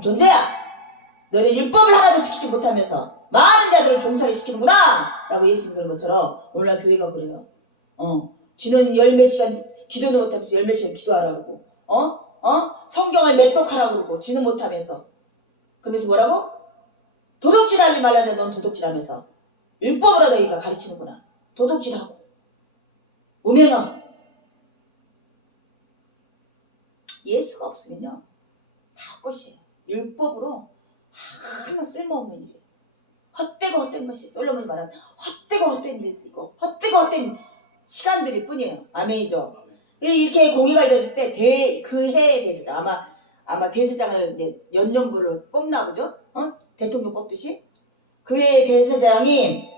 같은 존재야. 너는 율법을 하나도 지키지 못하면서 많은 자들을 종살이 시키는구나 라고 예수님 그런 것처럼 오늘날 교회가 그래요. 쥐는 열몇 시간 기도도 못하면서 열몇 시간 기도하라고 그러고 성경을 매독하라고 그러고 쥐는 못하면서 그러면서 뭐라고? 도둑질하지 말라는데 넌 도둑질하면서 율법으로 너희가 가르치는구나. 도둑질하고 음행하고 예수가 없으면요 다 것이에요. 율법으로 하나 쓸모없는 일이에요. 헛되고 헛된 것이 솔로몬이 말하는 헛되고 헛된 일이고 헛되고 헛된 시간들일 뿐이에요. 아멘이죠. 이렇게 공의가 이루어졌을 때 그 해에 대해서 아마 대제사장을 이제 연령부로 뽑나 보죠. 대통령 뽑듯이 그 해의 대제사장인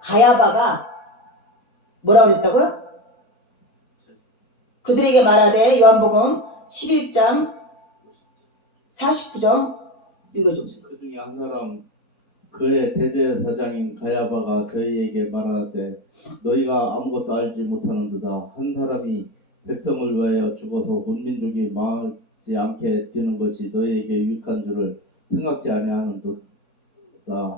가야바가 뭐라고 그랬다고요? 그들에게 말하되 요한복음 11장 49절 읽어주세요. 그 중에 한 사람 그의 대제사장인 가야바가 저희에게 말하되 너희가 아무것도 알지 못하는도다. 한 사람이 백성을 위하여 죽어서 온 민족이 망하지 않게 되는 것이 너희에게 유익한 줄을 생각지 아니하는도다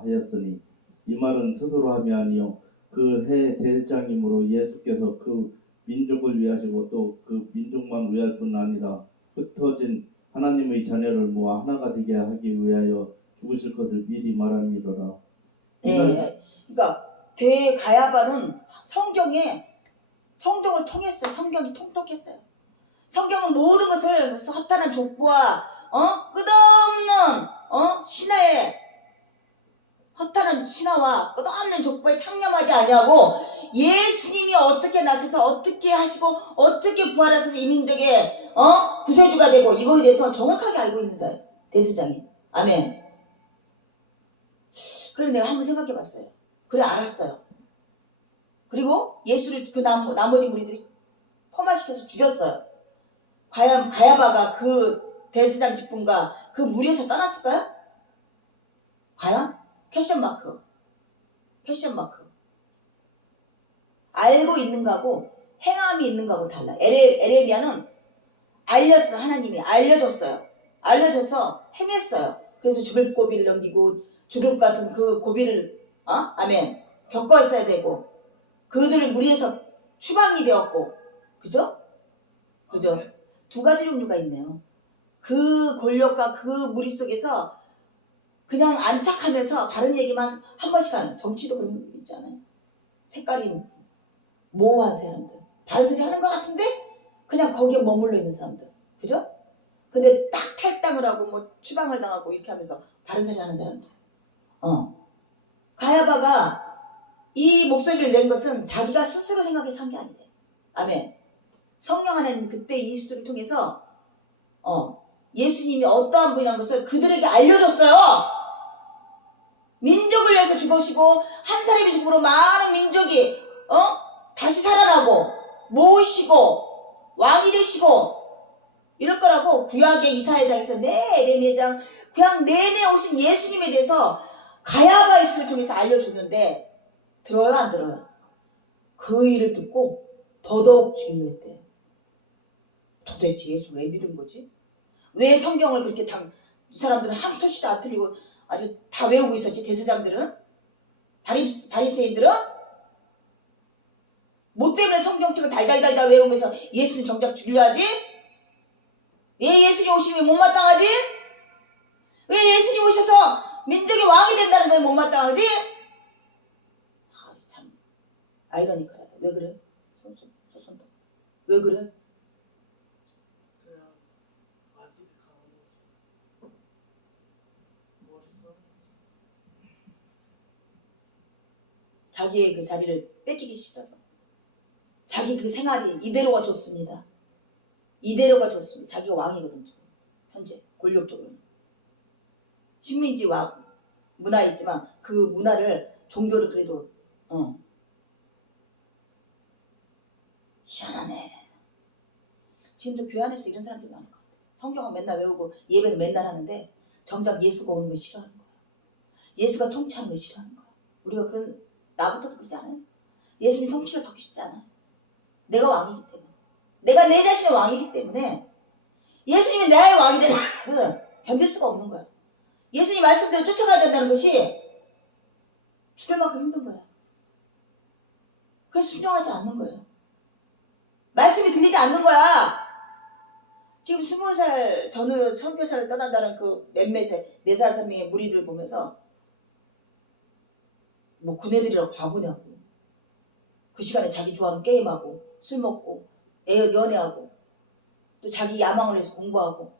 하였으니 이 말은 스스로 함이 아니요 그 해 대장이므로 예수께서 그 민족을 위하시고 또 그 민족만 위할 뿐 아니라 흩어진 하나님의 자녀를 모아 하나가 되게 하기 위하여 죽으실 것을 미리 말함이로라. 네, 그러니까 대가야바는 성경을 통했어요. 성경이 통독했어요. 성경은 모든 것을 허탄한 족보와 끝없는 신화의 허탄한 신화와 끝없는 족보에 창념하지 아니하고 예수님이 어떻게 나서서 어떻게 하시고 어떻게 부활하셔서 이 민족의 구세주가 되고 이거에 대해서 정확하게 알고 있는 자예요. 대제사장이. 아멘. 그래서 내가 한번 생각해 봤어요. 그래 알았어요. 그리고 예수를 그 나머지 무리들이 포마시켜서 죽였어요. 과연 가야바가 그 대제사장 직분과 그 무리에서 떠났을까요? 과연? 퀘션마크. 알고 있는 거하고 행함이 있는 거하고 달라요. 에레미야는 알렸어. 하나님이 알려줬어요. 알려줘서 행했어요. 그래서 죽을 고비를 넘기고 죽을 것 같은 그 고비를 아멘 겪어 있어야 되고 그들을 무리해서 추방이 되었고 그죠? 두 가지 종류가 있네요. 그 권력과 그 무리 속에서 그냥 안착하면서 다른 얘기만 한 번씩 하는 정치도 그런 거 있잖아요. 색깔이 모호한 사람들 다른들이 하는 것 같은데 그냥 거기에 머물러 있는 사람들 그죠? 근데 딱 탈당을 하고 뭐 추방을 당하고 이렇게 하면서 다른 소리 하는 사람들 가야바가 이 목소리를 낸 것은 자기가 스스로 생각해서 한 게 아니래. 아멘. 성령 하나님 그때 이 입술을 통해서 예수님이 어떠한 분이라는 것을 그들에게 알려줬어요. 민족을 위해서 죽으시고 한 사람의 죽음으로 많은 민족이 다시 살아나고 모으시고 왕이 되시고 이럴 거라고 구약의 이사야장에서 에레미야장 그냥 내내 오신 예수님에 대해서 가야바 입술을 통해서 알려줬는데 들어요 안 들어요? 그 일을 듣고 더더욱 죽이려 했대요. 도대체 예수 왜 믿은 거지? 왜 성경을 그렇게 이 사람들은 한 토시도 안 틀리고 아주 다 외우고 있었지? 대제사장들은? 바리새인들은? 뭐 때문에 성경책을 달달달달 외우면서 예수는 정작 죽이려 하지? 왜 예수님 오시면 못마땅하지? 왜 예수님 오셔서 민족의 왕이 된다는 거에 못마땅하지? 참 아이러니컬하다. 왜 그래? 소선도 왜 그래? 자기의 그 자리를 뺏기기 싫어서 자기 그 생활이 이대로가 좋습니다. 이대로가 좋습니다. 자기가 왕이거든 지금 현재 권력적으로 식민지 왕 문화에 있지만 그 문화를 종교를 그래도 희한하네. 지금도 교회 안에서 이런 사람들이 많은 것 같아요. 성경은 맨날 외우고 예배를 맨날 하는데 정작 예수가 오는 걸 싫어하는 거야. 예수가 통치하는 걸 싫어하는 거야. 우리가 나부터도 그러지 않아요? 예수님 통치를 받고 싶지 않아. 내가 왕이기 때문에. 내가 내 자신의 왕이기 때문에 예수님이 나의 왕이 되는 것은 견딜 수가 없는 거야. 예수님 말씀대로 쫓아가야 된다는 것이 죽을 만큼 힘든 거야. 그래서 순종하지 않는 거예요. 말씀이 들리지 않는 거야. 지금 20살 전으로 선교사를 떠난다는 그 몇몇의 4-5명의 무리들 보면서 뭐 그네들이라고 바보냐고. 그 시간에 자기 좋아하는 게임하고 술 먹고 연애하고 또 자기 야망을 위해서 공부하고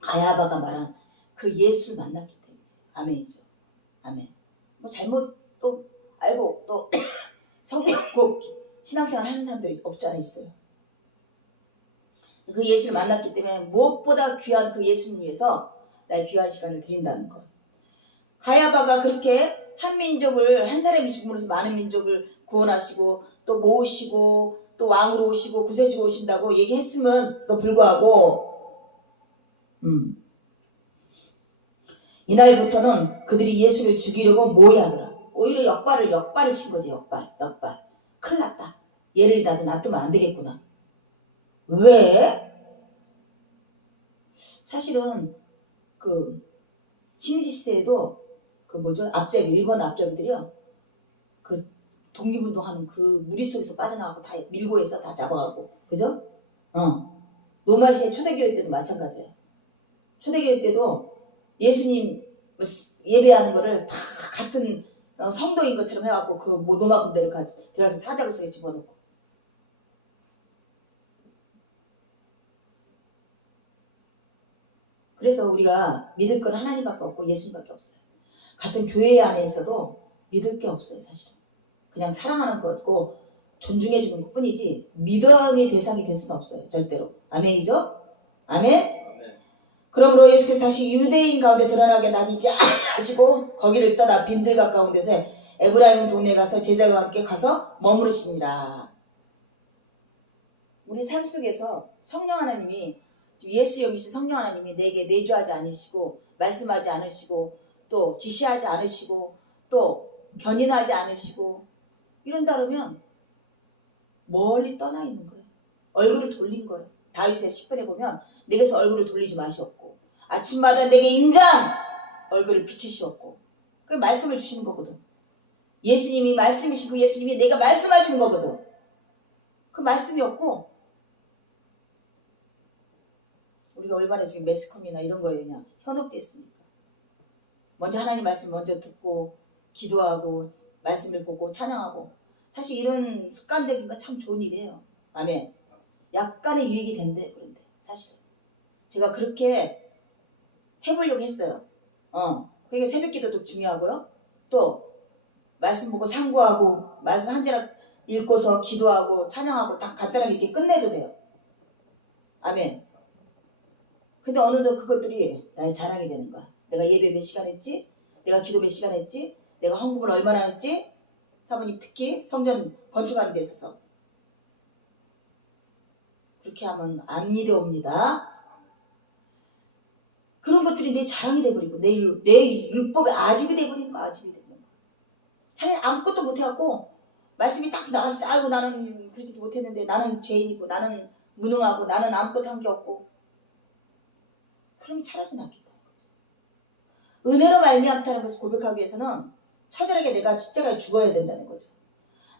가야바가 말한 그 예수를 만났기 때문에. 아멘이죠. 아멘. 뭐 잘못 또 알고 또 성경 꼭 신앙생활 하는 사람도 없지 않아 있어요. 그 예수를 만났기 때문에 무엇보다 귀한 그 예수님 위해서 나의 귀한 시간을 드린다는 것. 가야바가 그렇게 한 민족을, 한 사람이 죽음으로써 많은 민족을 구원하시고 또 모으시고 또 왕으로 오시고 구세주로 오신다고 얘기했음에도 불구하고 이날부터는 그들이 예수를 죽이려고 모의하더라. 오히려 역발을 친 거지. 역발. 큰일 났다. 얘를 놔두면 안 되겠구나. 왜? 사실은 그 신민지 시대에도 그 앞잡이, 일본 앞잡이들이요. 그 독립운동하는 그 무리 속에서 빠져나가고 다 밀고 해서 다 잡아가고. 그죠? 로마시아 초대교회 때도 마찬가지예요. 초대교회 때도 예수님 예배하는 거를 다 같은 성도인 것처럼 해갖고 그 로마 군대를 들어가서 사자굴 속에 집어넣고. 그래서 우리가 믿을 건 하나님밖에 없고 예수님밖에 없어요. 같은 교회 안에 있어도 믿을 게 없어요. 사실은. 그냥 사랑하는 거고 존중해주는 것 뿐이지 믿음의 대상이 될 수는 없어요. 절대로. 아멘이죠? 아멘? 그러므로 예수께서 다시 유대인 가운데 드러나게 다니지 않으시고 거기를 떠나 빈들 가까운 데서 에브라임 동네에 가서 제자들과 함께 가서 머무르시니라. 우리 삶 속에서 성령 하나님이, 예수 여기신 성령 하나님이 내게 내주하지 않으시고 말씀하지 않으시고 또 지시하지 않으시고 또 견인하지 않으시고 이런다 그러면 멀리 떠나 있는 거예요. 얼굴을 돌린 거예요. 다윗의 시편에 보면 내게서 얼굴을 돌리지 마시옵고 아침마다 내게 인장 얼굴을 비추시옵고 그 말씀을 주시는 거거든. 예수님이 말씀이시고 예수님이 내가 말씀하시는 거거든. 그 말씀이 없고 우리가 얼마나 지금 매스컴이나 이런 거에 그냥 현혹됐습니까? 먼저 하나님 말씀 먼저 듣고 기도하고 말씀을 보고 찬양하고 사실 이런 습관적인 건 참 좋은 일이에요. 아멘. 약간의 유익이 된대. 그런데 사실은 제가 그렇게 해보려고 했어요. 그러니까 새벽기도도 중요하고요. 또 말씀 보고 상고하고 말씀 한 자락 읽고서 기도하고 찬양하고 딱 간단하게 이렇게 끝내도 돼요. 아멘. 근데 어느덧 그것들이 나의 자랑이 되는 거야. 내가 예배 몇 시간 했지? 내가 기도 몇 시간 했지? 내가 헌금을 얼마나 했지? 사모님 특히 성전 건축하는 데 있어서 그렇게 하면 안 이래옵니다. 그런 것들이 내 자랑이 돼버리고 내 율법의 아집이 돼버리는 거야. 아집이 돼버리는 거야. 차라리 아무것도 못해갖고 말씀이 딱 나갔을 때 아이고 나는 그러지도 못했는데 나는 죄인이고 나는 무능하고 나는 아무것도 한 게 없고 그러면 차라리 낫겠다. 은혜로 말미암다는 것을 고백하기 위해서는 처절하게 내가 십자가에 죽어야 된다는 거죠.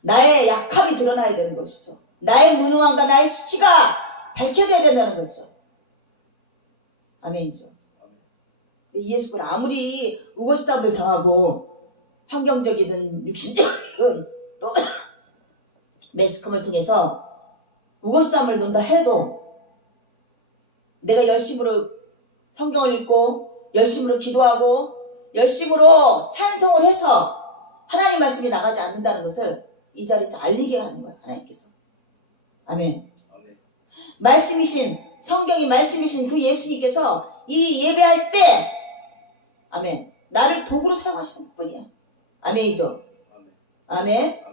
나의 약함이 드러나야 되는 것이죠. 나의 무능함과 나의 수치가 밝혀져야 된다는 거죠. 아멘이죠. 예수는 아무리 우거싸움을 당하고 환경적이든 육신적이든 또 매스컴을 통해서 우거싸움을 논다 해도 내가 열심으로 성경을 읽고 열심으로 기도하고 열심으로 찬송을 해서 하나님 말씀이 나가지 않는다는 것을 이 자리에서 알리게 하는 거예요. 하나님께서. 아멘. 말씀이신 성경이 말씀이신 그 예수님께서 이 예배할 때 아멘 나를 도구로 사용하시는 뿐이야. 아멘이죠. 아멘.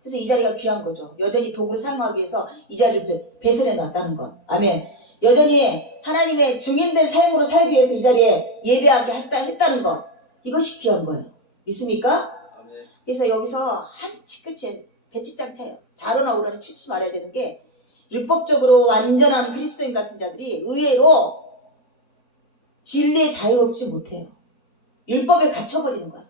그래서 이 자리가 귀한 거죠. 여전히 도구로 사용하기 위해서 이 자리를 배설해 놨다는 것. 아멘. 여전히 하나님의 증인된 삶으로 살기 위해서 이 자리에 예배하게 했다는 것. 이것이 귀한 거예요. 믿습니까? 그래서 여기서 한치 끝이 배치장차예요. 자로나 우러나 치지 말아야 되는 게 율법적으로 완전한 그리스도인 같은 자들이 의외로 진리에 자유롭지 못해요. 율법에 갇혀버리는 거야.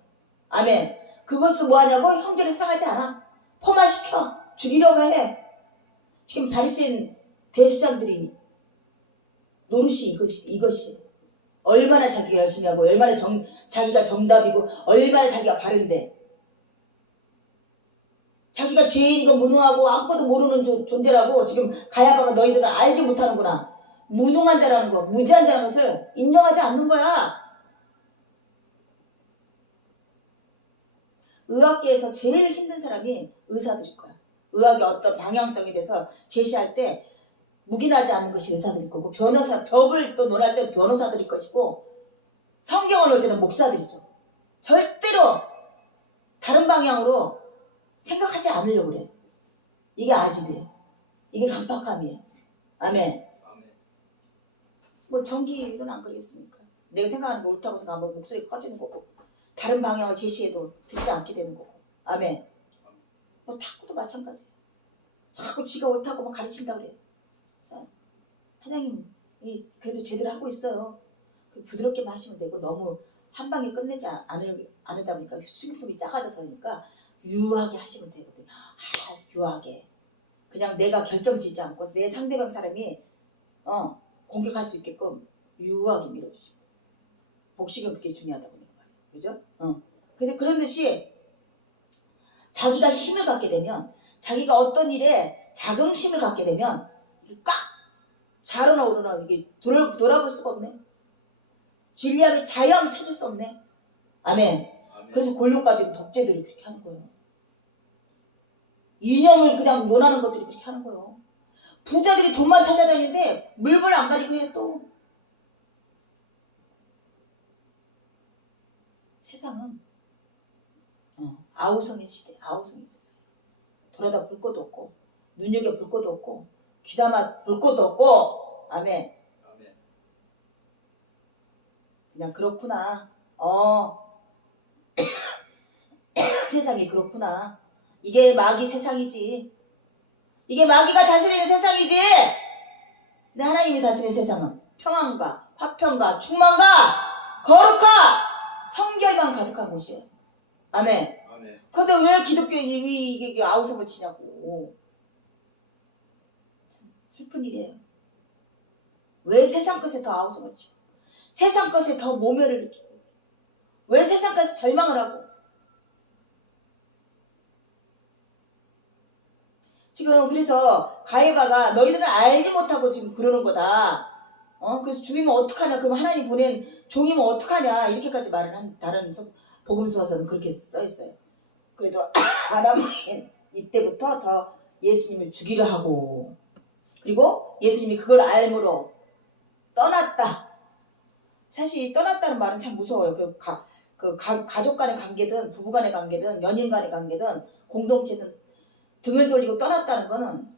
아멘. 그것을 뭐하냐고? 형제를 사랑하지 않아. 포마시켜. 죽이려고 해. 지금 바리새인 대수장들이 노릇이 이것이에요. 얼마나 자기가 열심히 하고 얼마나 자기가 정답이고 얼마나 자기가 바른데 자기가 죄인인 거 무능하고 아무것도 모르는 존재라고 지금 가야바가 너희들은 알지 못하는구나. 무능한 자라는 거, 무지한 자라는 것을 인정하지 않는 거야. 의학계에서 제일 힘든 사람이 의사들일 거야. 의학의 어떤 방향성에 대해서 제시할 때 묵인하지 않는 것이 의사들일 거고, 법을 또 논할 때는 변호사들일 것이고, 성경을 볼 때는 목사들이죠. 절대로 다른 방향으로 생각하지 않으려고 그래. 이게 아집이에요. 이게 간팍함이에요. 아멘. 뭐 전기는 안 그러겠습니까? 내가 생각하는 거 옳다고 생각하면 목소리 커지는 거고, 다른 방향을 제시해도 듣지 않게 되는 거고. 아멘. 뭐 탁구도 마찬가지예요. 자꾸 지가 옳다고 막 가르친다 그래. 그래서 하나님 그래도 제대로 하고 있어요. 부드럽게 마시면 되고 너무 한 방에 끝내지 않으다 보니까 수기품이 작아져서 그러니까 유하게 하시면 되거든. 유하게. 그냥 내가 결정짓지 않고 내 상대방 사람이 공격할 수 있게끔 유하게 밀어주시고. 복식은 그게 중요하다고 말이에요. 그죠? 근데 그런 듯이 자기가 힘을 갖게 되면, 자기가 어떤 일에 자긍심을 갖게 되면 이게 꽉 자로나 오르나 이게 돌아볼 수가 없네. 진리함이 자유함 찾을 수 없네. 아멘. 그래서 권력가들이 독재들이 그렇게 하는 거예요. 이념을 그냥 논하는 것들이 그렇게 하는 거예요. 부자들이 돈만 찾아다니는데 물건을 안 가지고 해요. 또 세상은 아우성의 시대, 아우성의 세상. 돌아다 볼 것도 없고 눈여겨 볼 것도 없고 귀담아 볼 것도 없고. 아멘. 그냥 그렇구나. 세상이 그렇구나. 이게 마귀 세상이지. 이게 마귀가 다스리는 세상이지. 근데 하나님이 다스리는 세상은 평안과 화평과 충만과 거룩과 성결만 가득한 곳이에요. 아멘. 근데 왜 기독교인이 이게 아우성을 치냐고. 슬픈 일이에요. 왜 세상 것에 더 아우성을 치고 세상 것에 더 모멸을 느끼고 왜 세상 것에 절망을 하고. 지금 그래서 가야바가 너희들은 알지 못하고 지금 그러는 거다. 그래서 죽이면 어떡하냐. 그럼 하나님 보낸 종이면 어떡하냐. 이렇게까지 말을 한 다른 복음서에서는 그렇게 써있어요. 그래도 아람은 이때부터 더 예수님을 죽이려 하고, 그리고 예수님이 그걸 알므로 떠났다. 사실 떠났다는 말은 참 무서워요. 가족 간의 관계든 부부 간의 관계든 연인 간의 관계든 공동체든 등을 돌리고 떠났다는 거는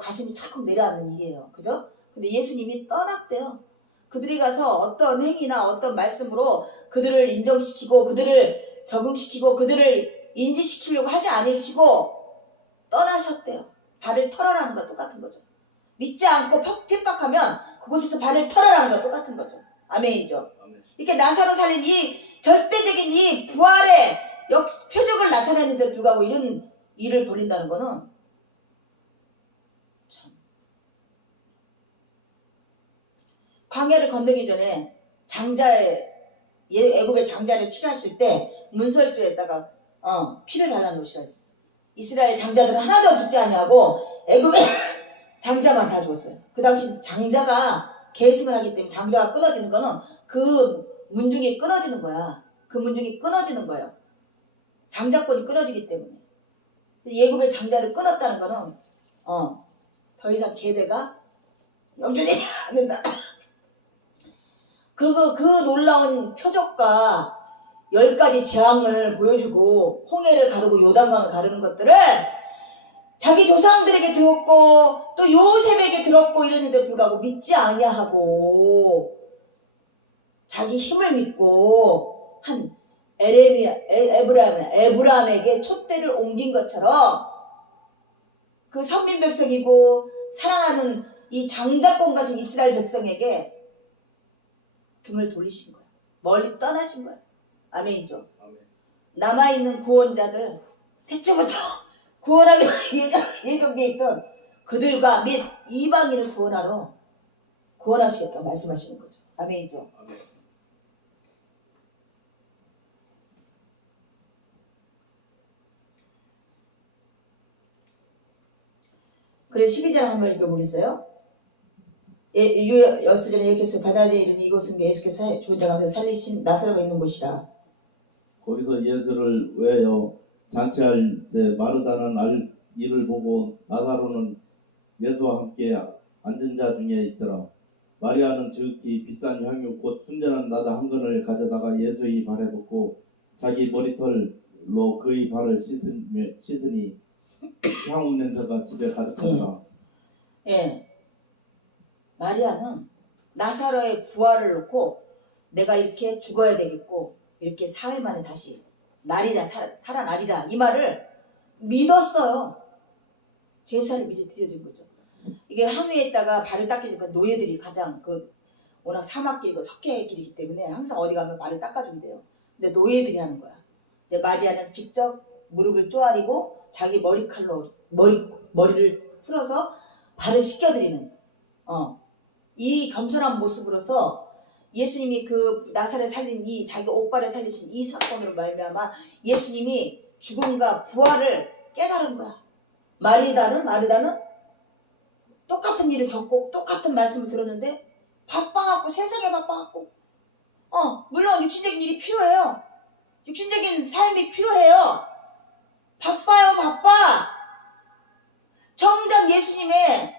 가슴이 철컥 내려앉는 일이에요. 그죠? 근데 예수님이 떠났대요. 그들이 가서 어떤 행위나 어떤 말씀으로 그들을 인정시키고 그들을 적응시키고 그들을 인지시키려고 하지 않으시고 떠나셨대요. 발을 털어라는 것과 똑같은 거죠. 믿지 않고 핍박하면 그곳에서 발을 털어라는 것과 똑같은 거죠. 아멘이죠. 이렇게 나사로 살린 이 절대적인 이 부활의 표적을 나타내는데 불구하고 이런 일을 벌인다는 거는 참. 광야를 건너기 전에 애굽의 장자를 치료하실 때 문설주에다가 피를 발라놓으시라 했습니다. 이스라엘 장자들은 하나도 죽지 아니하고 애굽의 장자만 다 죽었어요. 그 당시 장자가 계승을 하기 때문에 장자가 끊어지는 거는 그 문중이 끊어지는 거야. 그 문중이 끊어지는 거예요. 장자권이 끊어지기 때문에. 애굽의 장자를 끊었다는 거는 더 이상 계대가 영존이 안 된다. 그리고 그 놀라운 표적과 10가지 재앙을 보여주고 홍해를 가르고 요단강을 가르는 것들을 자기 조상들에게 들었고 또 요셉에게 들었고 이랬는데 불구하고 믿지 아니하고 자기 힘을 믿고 한 에브라함에게 촛대를 옮긴 것처럼 그 선민 백성이고 사랑하는 이 장자권 가진 이스라엘 백성에게 등을 돌리신 거야. 멀리 떠나신 거야. 아멘이죠. 아멘. 남아있는 구원자들, 대체부터 구원하기로 예정되어 있던 그들과 및 이방인을 구원하시겠다고 말씀하시는 거죠. 아멘이죠. 아멘. 그래 12절 한번 읽어보겠어요? 여스전에 예수께서 바다에 이른 이곳은 예수께서 죽은 자 가운데 살리신 나사로가 있는 곳이라. 거기서 예수를 외여 잔치할 때 마르다는 이를 보고 나사로는 예수와 함께 앉은 자 중에 있더라. 마리아는 지극히 비싼 향유 곧 순전한 나다 한 근을 가져다가 예수의 발에 붓고 자기 머리털로 그의 발을 씻으니 향후 냄새가 집에 가득하더라. 예. 마리아는 나사로의 부활을 놓고 내가 이렇게 죽어야 되겠고 이렇게 사흘 만에 다시 살아나리라 이 말을 믿었어요. 제사를 미리 드려진 거죠. 이게 항해에 있다가 발을 닦여주니까 노예들이 가장 워낙 사막길이고 석회길이기 때문에 항상 어디 가면 발을 닦아준대요. 근데 노예들이 하는 거야. 근데 마리아는 직접 무릎을 쪼아리고 자기 머리칼로 머리를 풀어서 발을 씻겨드리는 이 겸손한 모습으로서 예수님이 그 나사렛 살린 자기 오빠를 살리신 이 사건으로 말미암아 예수님이 죽음과 부활을 깨달은 거야. 마리다는 똑같은 일을 겪고 똑같은 말씀을 들었는데 바빠갖고 세상에 바빠갖고 물론 육신적인 일이 필요해요. 육신적인 삶이 필요해요. 바빠요 바빠. 정작 예수님의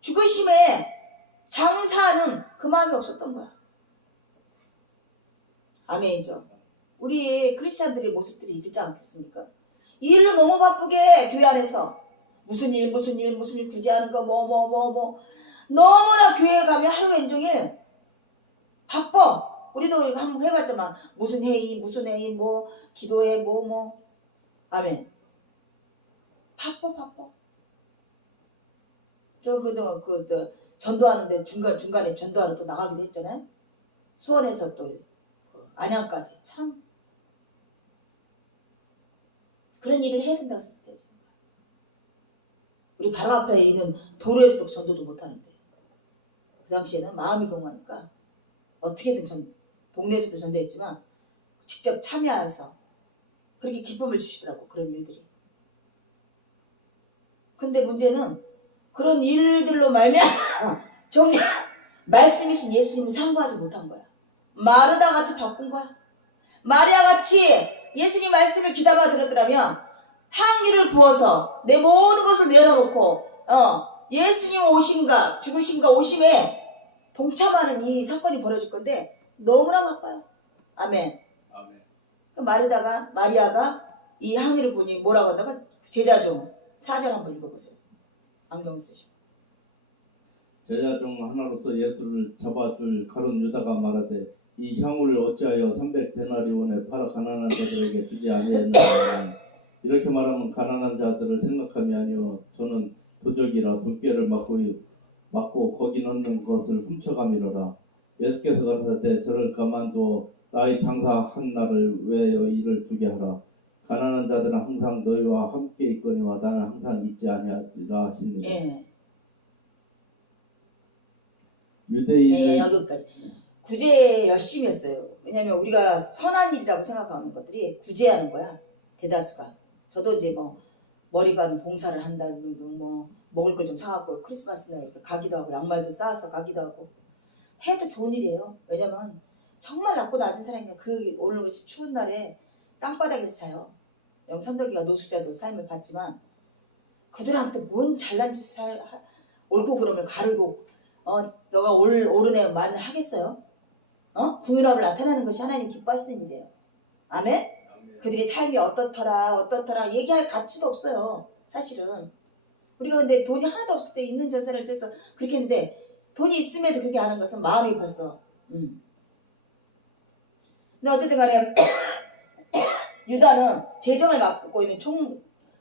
죽으심에 장사하는 그 마음이 없었던 거야. 아멘이죠. 우리 크리스찬들의 모습들이 이러지 않겠습니까? 일로 너무 바쁘게 교회 안에서 무슨 일 굳이 하는 거 너무나 교회 가면 하루 왼종일 바빠. 우리도 이거 한번 해봤지만 무슨 회의 기도회 아멘. 바빠. 저 그동안 전도하는데 중간에 전도하러 또 나가기도 했잖아요. 수원에서 또 안양까지 참 그런 일을 해야 된다고 생각해요. 우리 바로 앞에 있는 도로에서도 전도도 못하는데 그 당시에는 마음이 공하니까 어떻게든 동네에서도 전도했지만 직접 참여해서 그렇게 기쁨을 주시더라고. 그런 일들이. 근데 문제는 그런 일들로 말미암아 정작 말씀이신 예수님을 상고하지 못한 거야. 마르다 같이 바꾼 거야. 마리아 같이 예수님 말씀을 귀담아 들었더라면 향유를 부어서 내 모든 것을 내려놓고 예수님 오심과 죽으심과 오심에 동참하는 이 사건이 벌어질 건데 너무나 바빠요. 아멘. 마리아가 이 향유를 부으니 뭐라고 한다고? 제자 중 4절 한번 읽어보세요. 안경 쓰시고. 제자 중 하나로서 예수를 잡아줄 가룟 유다가 말하되 이 향후를 어찌하여 300데나리온에 팔아 가난한 자들에게 주지 아니했느냐. 이렇게 말하면 가난한 자들을 생각함이 아니요 저는 도적이라 돈깨를 맞고 거기 넣는 것을 훔쳐가미로라. 예수께서 가라사대 저를 가만두어 나의 장사한 날을 위하여 일을 두게 하라. 가난한 자들은 항상 너희와 함께 있거니와 나는 항상 있지 아니하리라 하시니라. 예. 유대인의 여기까지. 구제 열심히 했어요. 왜냐면 우리가 선한 일이라고 생각하는 것들이 구제하는 거야. 대다수가. 저도 이제 머리가 봉사를 한다는 등 먹을 걸 좀 사갖고 크리스마스 날 이렇게 가기도 하고 양말도 싸서 가기도 하고 해도 좋은 일이에요. 왜냐면 정말 낮고 낮은 사람이 오늘 같이 추운 날에 땅바닥에서 자요. 영선덕이가 노숙자도 삶을 봤지만 그들한테 뭔 잘난 짓을 옳고 그름을 가르고 너가 옳은 애 하겠어요? 궁유랍을 나타내는 것이 하나님 기뻐하시는 일이에요. 아멘? 그들이 삶이 어떻더라 얘기할 가치도 없어요. 사실은 우리가 근데 돈이 하나도 없을 때 있는 전세를 째서 그렇게 했는데 돈이 있음에도 그렇게 하는 것은 마음이 벌써 근데 어쨌든 간에 유다는 재정을 맡고 있는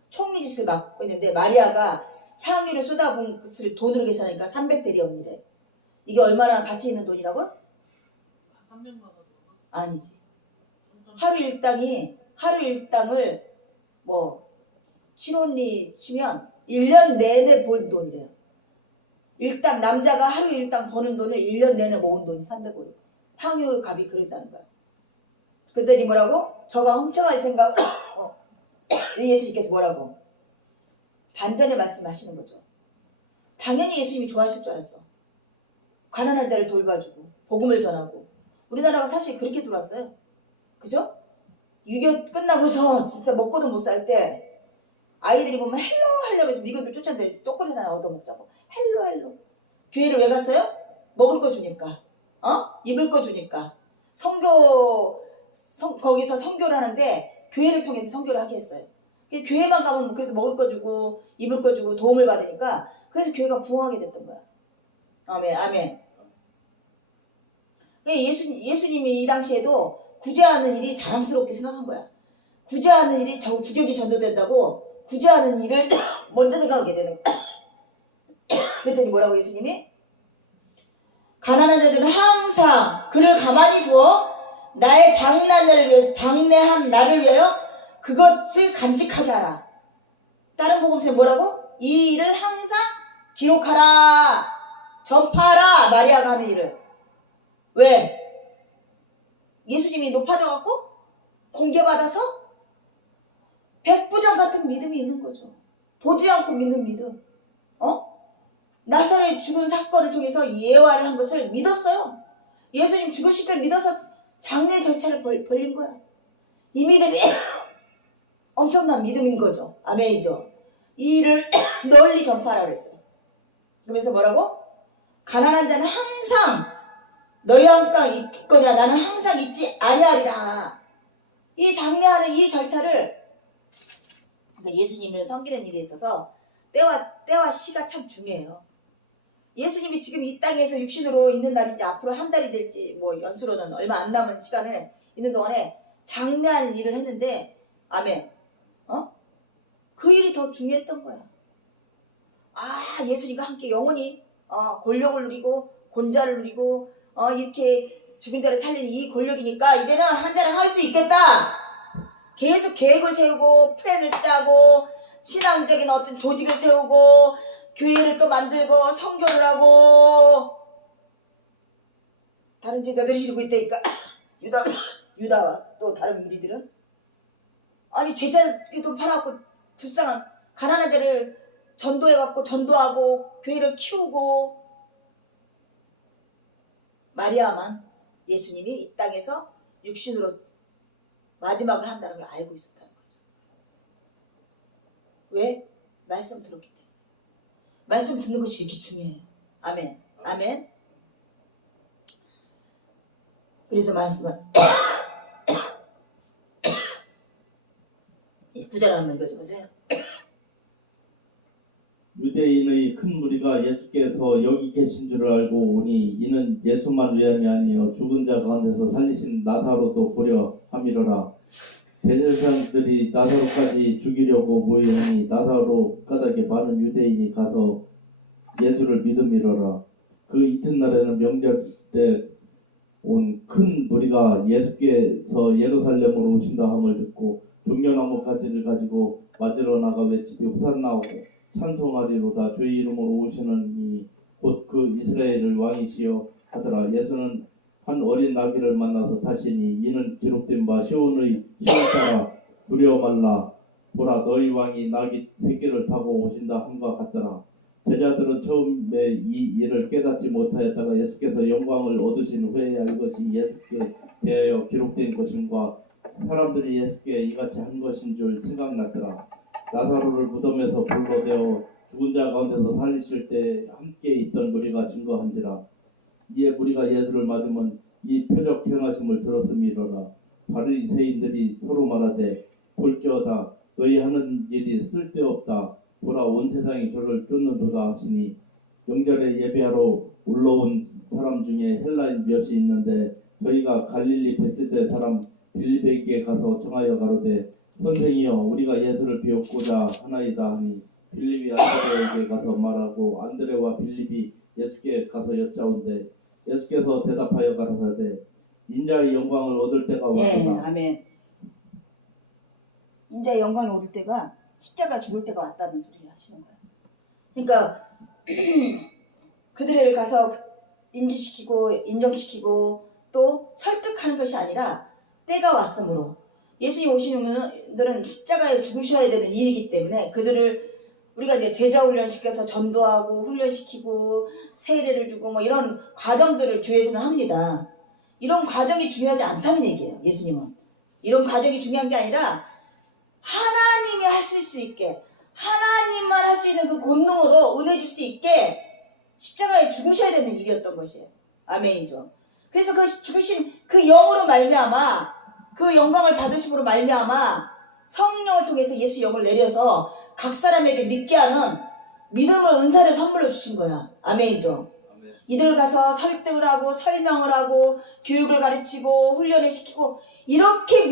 총리짓을 맡고 있는데 마리아가 향유를 쏟아부은 것을 돈으로 계산하니까 300데리온이래. 이게 얼마나 가치 있는 돈이라고? 300만 원. 아니지. 하루 일당을 뭐 신혼리 치면 1년 내내 번 돈이래요. 일당 남자가 하루 일당 버는 돈을 1년 내내 모은 돈이 300원. 향유 값이 그랬다는 거야. 그랬더니 뭐라고? 저가 훔쳐갈 생각으로 예수님께서 뭐라고? 반전의 말씀하시는 거죠. 당연히 예수님이 좋아하실 줄 알았어. 가난한 자를 돌봐주고 복음을 전하고. 우리나라가 사실 그렇게 들어왔어요. 그죠? 6.25 끝나고서 진짜 먹고도 못 살 때 아이들이 보면 헬로 해서 미국을 쫓아내는데 쪼꼬리 하나 얻어먹자고 헬로 교회를 왜 갔어요? 먹을 거 주니까 입을 거 주니까 거기서 선교를 하는데 교회를 통해서 선교를 하게 했어요. 교회만 가면 그래도 먹을 거 주고 입을 거 주고 도움을 받으니까 그래서 교회가 부흥하게 됐던 거야. 아멘. 예수님이 이 당시에도 구제하는 일이 자랑스럽게 생각한 거야. 구제하는 일이 주격이 전도된다고 구제하는 일을 먼저 생각하게 되는 거야. 그랬더니 뭐라고 예수님이? 가난한 자들은 항상 그를 가만히 두어 나의 장래한 나를 위하여 그것을 간직하게 하라. 다른 복음서에 뭐라고? 이 일을 항상 기록하라. 전파하라. 마리아가 하는 일을. 왜? 예수님이 높아져갖고 공개받아서 백부장 같은 믿음이 있는 거죠. 보지 않고 믿는 믿음. 나사로의 죽은 사건을 통해서 예화를 한 것을 믿었어요. 예수님 죽으실 걸 믿어서 장례 절차를 벌린 거야. 이 믿음이 엄청난 믿음인 거죠. 아멘이죠. 이 일을 널리 전파하라고 그랬어요. 그러면서 뭐라고? 가난한 자는 항상 너희와 함께 있거냐 나는 항상 있지 아니하리라. 이 장례하는 이 절차를 예수님을 섬기는 일에 있어서 때와 시가 참 중요해요. 예수님이 지금 이 땅에서 육신으로 있는 날이 이제 앞으로 한 달이 될지 뭐 연수로는 얼마 안 남은 시간에 있는 동안에 장례하는 일을 했는데 아멘. 그 일이 더 중요했던 거야. 예수님과 함께 영원히 권력을 누리고 권자를 누리고 이렇게 죽은 자를 살리는 이 권력이니까 이제는 한 잔을 할 수 있겠다. 계속 계획을 세우고 플랜을 짜고 신앙적인 어떤 조직을 세우고 교회를 또 만들고 선교를 하고 다른 제자들이 이러고 있다니까 유다와 또 다른 무리들은 아니 제자들이 돈 팔아갖고 불쌍한 가난한 자를 전도해갖고 전도하고 교회를 키우고 마리아만 예수님이 이 땅에서 육신으로 마지막을 한다는 걸 알고 있었다는 거죠. 왜? 말씀 들었기 때문에. 말씀 듣는 것이 이렇게 중요해요. 아멘. 아멘. 그래서 말씀을 9절 한번 읽어주세요. 유대인의 큰 무리가 예수께서 여기 계신 줄을 알고 오니 이는 예수만 위함이 아니요 죽은 자 가운데서 살리신 나사로도 보려 함이로라. 대제사장들이 나사로까지 죽이려고 모이니 나사로 까닭에 많은 유대인이 가서 예수를 믿음이로라. 그 이튿날에는 명절에 온 큰 무리가 예수께서 예루살렘으로 오신다 함을 듣고 종려나무 가지를 가지고 맞으러 나가 외치되 호산나 찬송하리로다. 주의 이름으로 오시는 이 곧 그 이스라엘의 왕이시여 하더라. 예수는 한 어린 나귀를 만나서 타시니 이는 기록된 바 시온의 시온따라 두려워 말라. 보라 너희 왕이 나귀 새끼를 타고 오신다 함과 같더라. 제자들은 처음에 이 일을 깨닫지 못하였다가 예수께서 영광을 얻으신 후에야 이것이 예수께 대하여 기록된 것임과 사람들이 예수께 이같이 한 것인 줄 생각났더라. 나사로를 무덤에서 불러대어 죽은 자 가운데서 살리실 때 함께 있던 무리가 증거한지라. 이에 무리가 예수를 맞으면 이 표적 행하심을 들었음이로라. 바리새인들이 서로 말하되 볼지어다 너희 하는 일이 쓸데없다. 보라 온 세상이 저를 쫓는도다 하시니 명절에 예배하러 올라온 사람 중에 헬라인 몇이 있는데 저희가 갈릴리 베세다 사람 빌립에게 가서 청하여 가로되 선생이여 우리가 예수를 배웠고자 하나이다 하니 빌립이 안드레에게 가서 말하고 안드레와 빌립이 예수께 가서 여짜온대 예수께서 대답하여 가라사대 인자의 영광을 얻을 때가 예, 왔도다. 아멘. 인자의 영광이 오를 때가 십자가 죽을 때가 왔다는 소리를 하시는 거예요. 그러니까 그들을 가서 인지시키고 인정시키고 또 설득하는 것이 아니라 때가 왔으므로 예수님 오시는 분들은 십자가에 죽으셔야 되는 일이기 때문에 그들을 우리가 이제 제자 훈련시켜서 전도하고 훈련시키고 세례를 주고 뭐 이런 과정들을 교회에서는 합니다. 이런 과정이 중요하지 않다는 얘기예요. 예수님은 이런 과정이 중요한 게 아니라 하나님이 하실 수 있게 하나님만 할 수 있는 그 권능으로 은혜 줄 수 있게 십자가에 죽으셔야 되는 일이었던 것이에요. 아멘이죠. 그래서 그 죽으신 그 영으로 말미암아 그 영광을 받으심으로 말미암아 성령을 통해서 예수 영을 내려서 각 사람에게 믿게 하는 믿음을 은사를 선물로 주신 거야. 아멘이죠. 아멘. 이들 가서 설득을 하고 설명을 하고 교육을 가르치고 훈련을 시키고 이렇게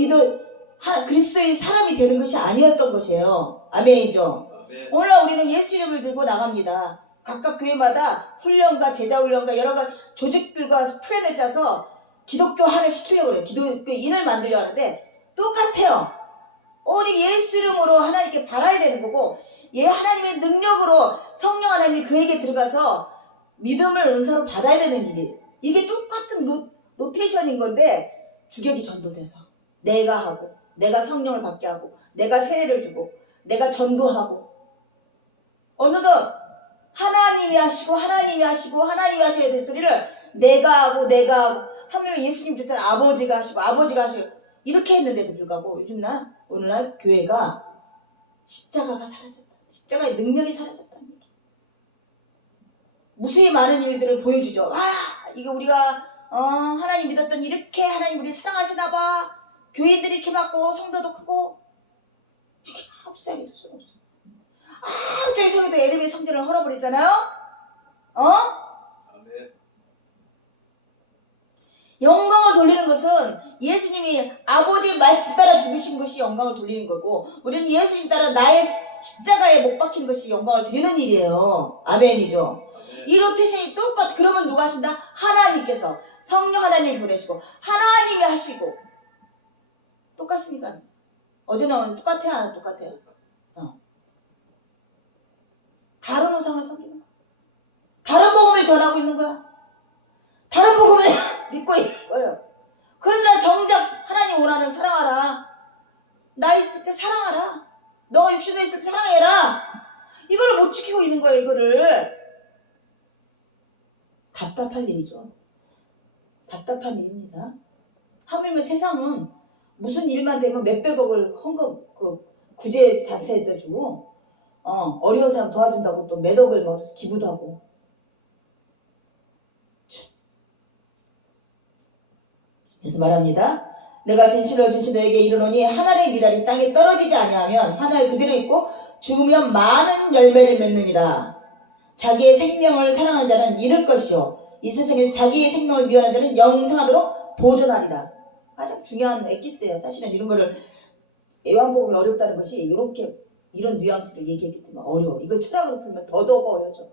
그리스도의 사람이 되는 것이 아니었던 것이에요. 아멘이죠. 아멘. 오늘날 우리는 예수 이름을 들고 나갑니다. 각각 교회마다 훈련과 제자 훈련과 여러 가지 조직들과 플랜을 짜서 기독교화를 시키려고 그래요. 기독교인을 만들려고 하는데 똑같아요. 오직 예수 이름으로 하나님께 바라야 되는 거고 하나님의 능력으로 성령 하나님이 그에게 들어가서 믿음을 은사로 받아야 되는 일이에요. 이게 똑같은 노테이션인 건데 주객이 전도돼서 내가 하고 내가 성령을 받게 하고 내가 세례를 주고 내가 전도하고 어느덧 하나님이 하시고 하나님이 하셔야 될 소리를 내가 하고 하물며 예수님 줄 때는 아버지가 하시고 이렇게 했는데도 불구하고 오늘날 교회가 십자가가 사라졌다. 십자가의 능력이 사라졌다는 얘기. 무수히 많은 일들을 보여주죠. 이거 우리가 하나님 믿었더니 이렇게 하나님 우리 사랑하시나 봐. 교인들이 이렇게 많고 성도도 크고 이렇게 합사하기도 소용없어. 저기 성에도 에르메 성전을 헐어버렸잖아요. 아멘. 영광을 돌리는 것은 예수님이 아버지의 말씀 따라 죽으신 것이 영광을 돌리는 거고 우리는 예수님 따라 나의 십자가에 못 박힌 것이 영광을 드리는 일이에요. 아멘이죠. 아멘. 이 로테이션이 똑같아. 그러면 누가 하신다? 하나님께서 성령 하나님을 보내시고 하나님이 하시고 똑같습니까? 어제나 오늘 똑같아요? 안 똑같아요? 다른 우상을 섬기는 거야. 다른 복음을 전하고 있는 거야. 다른 복음을 믿고 있는 거예요. 그러나 정작 하나님 원하는 사랑하라. 나 있을 때 사랑하라. 너가 육신에 있을 때 사랑해라. 이거를 못 지키고 있는 거예요. 이거를. 답답한 일이죠. 답답한 일입니다. 하물며 세상은 무슨 일만 되면 몇백억을 헌금 구제 단체에다 주고 어려운 사람 도와준다고 또 몇억을 기부도 하고. 그래서 말합니다. 내가 진실로 너에게 이르노니 하늘의 미랄이 땅에 떨어지지 아니하면 하늘 그대로 있고 죽으면 많은 열매를 맺느니라. 자기의 생명을 사랑하는 자는 잃을 것이요 이 세상에서 자기의 생명을 미워하는 자는 영생하도록 보존하리라. 가장 중요한 엑기스예요. 사실은 이런 거를 요한복음이 어렵다는 것이 이런 뉘앙스를 얘기했기 때문에 어려워. 이걸 철학으로 풀면 더더욱 어려워져.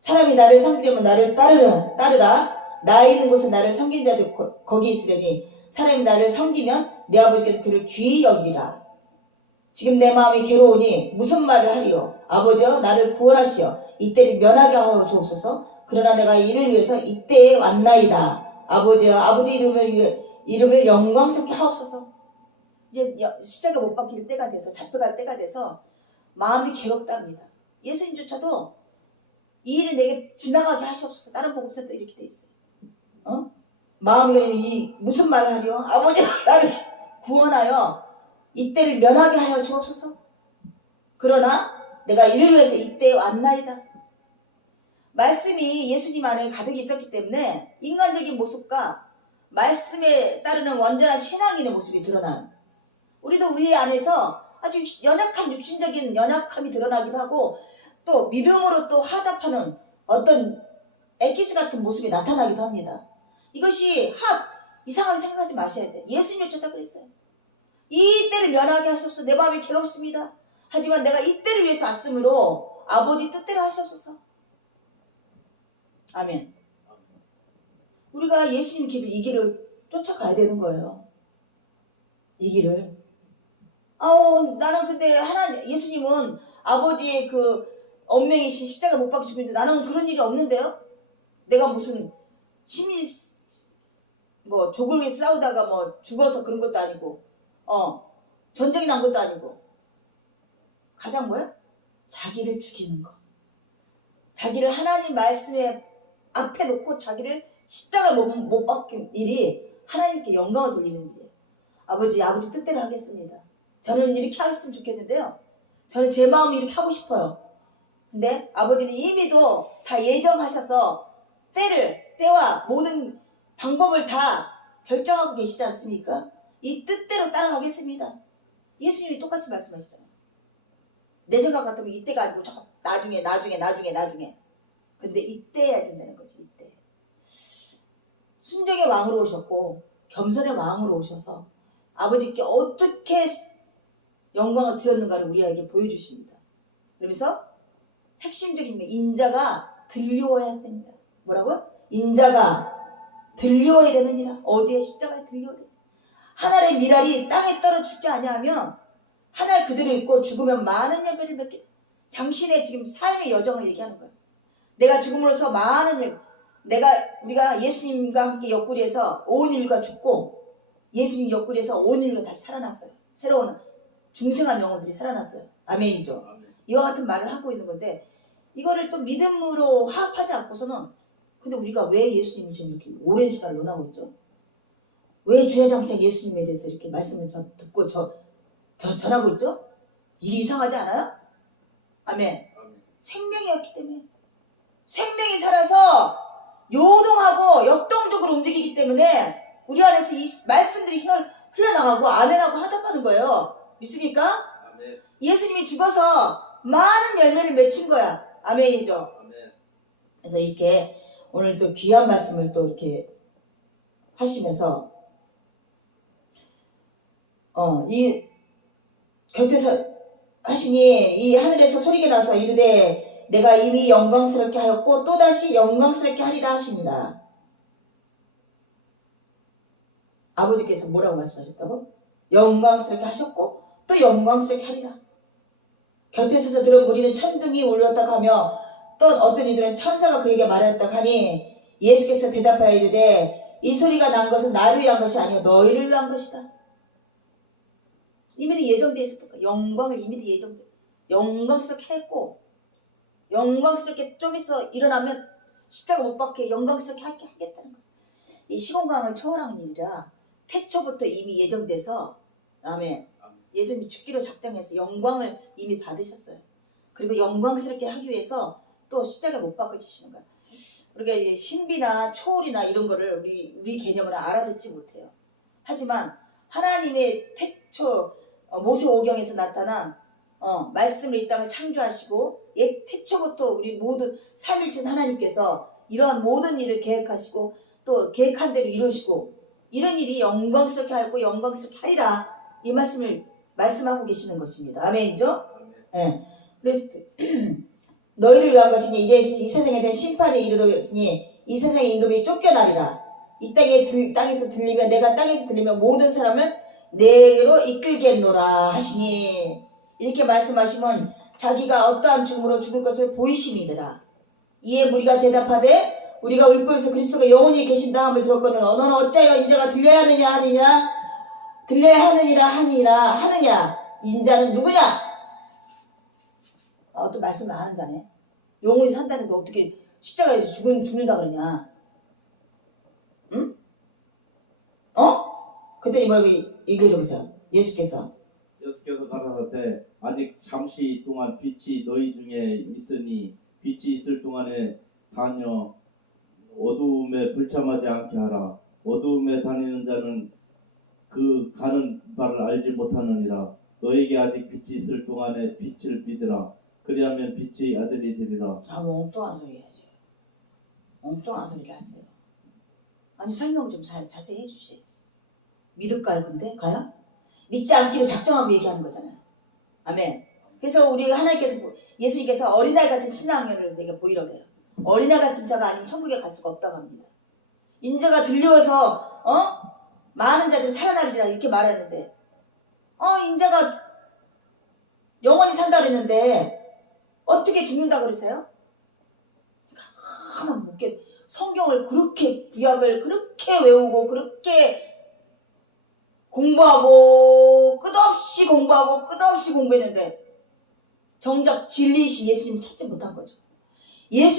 사람이 나를 섬기려면 나를 따르라. 나에 있는 곳에 나를 섬긴 자도 거기 있으려니 사람이 나를 섬기면 내 아버지께서 그를 귀히 여기리라. 지금 내 마음이 괴로우니 무슨 말을 하리요. 아버지여 나를 구원하시어 이때를 면하게 하여 주옵소서. 그러나 내가 이를 위해서 이때에 왔나이다. 아버지여 아버지 이름을 영광스럽게 하옵소서. 이제 십자가 못 박힐 때가 돼서 잡혀갈 때가 돼서 마음이 괴롭답니다. 예수님조차도 이 일을 내게 지나가게 하시옵소서. 다른 복음서도 이렇게 돼 있어요. 마음이 무슨 말을 하리요? 아버지 나를 구원하여 이때를 면하게 하여 주옵소서. 그러나 내가 이를 위해서 이때에 왔나이다. 말씀이 예수님 안에 가득 있었기 때문에 인간적인 모습과 말씀에 따르는 완전한 신앙인의 모습이 드러나요. 우리도 우리 안에서 아주 연약한 육신적인 연약함이 드러나기도 하고 또 믿음으로 또 화답하는 어떤 엑기스 같은 모습이 나타나기도 합니다. 이것이 이상하게 생각하지 마셔야 돼. 예수님이 어쩌다 그랬어요. 이 때를 면하게 하시옵소서. 내 마음이 괴롭습니다. 하지만 내가 이 때를 위해서 왔으므로 아버지 뜻대로 하시옵소서. 아멘. 우리가 예수님 길, 이 길을 쫓아가야 되는 거예요. 이 길을. 나는 근데 예수님은 아버지의 그 언명이신 십자가 못 박혀 죽는데 나는 그런 일이 없는데요? 내가 무슨 족을 위해 싸우다가 죽어서 그런 것도 아니고, 전쟁이 난 것도 아니고. 가장 뭐야? 자기를 죽이는 거. 자기를 하나님 말씀에 앞에 놓고 자기를 십자가 못 박힌 일이 하나님께 영광을 돌리는 일이에요. 아버지 뜻대로 하겠습니다. 저는 이렇게 하셨으면 좋겠는데요. 저는 제 마음이 이렇게 하고 싶어요. 근데 아버지는 이미도 다 예정하셔서 때와 모든 방법을 다 결정하고 계시지 않습니까? 이 뜻대로 따라가겠습니다. 예수님이 똑같이 말씀하시잖아요. 내 생각 같으면 이때가 아니고 저 나중에. 근데 이때 해야 된다는 거죠. 이때. 순종의 왕으로 오셨고 겸손의 왕으로 오셔서 아버지께 어떻게 영광을 드렸는가를 우리에게 보여주십니다. 그러면서 핵심적인 인자가 들려와야 됩니다. 뭐라고요? 인자가 들려와야 되느니라. 어디에? 십자가에 들려와야 됩니다. 하늘의 미랄이 땅에 떨어 죽지 아니하면 하늘 그대로 있고 죽으면 많은 열매를 맺게. 당신의 지금 삶의 여정을 얘기하는 거예요. 내가 죽음으로써 우리가 예수님과 함께 옆구리에서 온 인류가 죽고 예수님 옆구리에서 온 인류가 다시 살아났어요. 새로운 중생한 영혼들이 살아났어요. 아멘이죠. 아멘. 이와 같은 말을 하고 있는 건데 이거를 또 믿음으로 화합하지 않고서는 근데 우리가 왜 예수님을 지금 이렇게 오랜 시간을 논하고 있죠? 왜 주야장창 예수님에 대해서 이렇게 말씀을 듣고 전하고 있죠? 이게 이상하지 않아요? 아멘. 생명이었기 때문에 생명이 살아서 요동하고 역동적으로 움직이기 때문에 우리 안에서 이 말씀들이 흘러나가고 아멘하고 화답하는 거예요. 믿습니까? 아멘. 예수님이 죽어서 많은 열매를 맺힌 거야. 아멘이죠. 아멘. 그래서 이렇게 오늘 또 귀한 말씀을 또 이렇게 하시면서 이 곁에서 하시니 이 하늘에서 소리가 나서 이르되 내가 이미 영광스럽게 하였고 또다시 영광스럽게 하리라 하시니라. 아버지께서 뭐라고 말씀하셨다고? 영광스럽게 하셨고 또 영광스럽게 하리라. 곁에 서서 들은 무리는 천둥이 울렸다고 하며 또 어떤 이들은 천사가 그에게 말하였다고 하니 예수께서 대답하여 이르되 이 소리가 난 것은 나를 위한 것이 아니요 너희를 위한 것이다. 이미 예정되어 있었던 거야. 영광을 이미 예정돼. 영광스럽게 했고 영광스럽게 좀 있어 일어나면 십자가 못 박게 영광스럽게 하겠다는 거야. 이 시공간을 초월하는 일이라 태초부터 이미 예정돼서 아멘. 예수님이 죽기로 작정해서 영광을 이미 받으셨어요. 그리고 영광스럽게 하기 위해서 또 십자가 못 박아주시는 거야. 우리가 신비나 초월이나 이런 거를 우리 개념으로 알아듣지 못해요. 하지만 하나님의 태초 모세오경에서 나타난 말씀을 이 땅을 창조하시고 태초부터 우리 모든 삼일신 하나님께서 이러한 모든 일을 계획하시고 또 계획한 대로 이루시고 이런 일이 영광스럽게 하였고 영광스럽게 하리라 이 말씀을 말씀하고 계시는 것입니다. 아멘이죠? 네. 그래서 너희를 위한 것이니 이제 이 세상에 대한 심판에 이르렀으니 이 세상의 임금이 쫓겨나리라. 이 땅에서 들리면 내가 땅에서 들리면 모든 사람을 내게로 이끌겠노라 하시니 이렇게 말씀하시면 자기가 어떠한 죽음으로 죽을 것을 보이심이더라. 이에 무리가 대답하되 우리가 울부에서 그리스도가 영원히 계신다 함을 들었거든 너는 어찌하여 인자가 들려야 하느니라 하느냐 인자는 누구냐? 또 말씀을 안 하는 자네. 영원히 산다는데 어떻게 십자가에서 죽는다 그러냐? 응? 그때 뭐라고 읽어줘보세요. 예수께서 가라사대 아직 잠시 동안 빛이 너희 중에 있으니 빛이 있을 동안에 다녀 어두움에 불참하지 않게 하라. 어두움에 다니는 자는 그 가는 바를 알지 못하느니라. 너에게 아직 빛이 있을 동안에 빛을 믿으라. 그리하면 빛의 아들이 되리라. 뭐 엉뚱한 소리 하세요. 엉뚱한 소리를 하세요. 아니 설명 좀 자세히 해주셔야지. 믿을까요 근데? 과연? 믿지 않기로 작정하고 얘기하는 거잖아요. 아멘. 그래서 우리 하나님께서 예수님께서 어린아이 같은 신앙을 내게 보이라고 해요. 어린아이 같은 자가 아니면 천국에 갈 수가 없다고 합니다. 인자가 들려서 많은 자들이 살아나리라 이렇게 말했는데 인자가 영원히 산다 그랬는데 어떻게 죽는다 그러세요? 하나 묻게 성경을 그렇게 구약을 그렇게 외우고 그렇게 공부하고 끝없이 공부했는데 정작 진리이신 예수님을 찾지 못한 거죠. 예수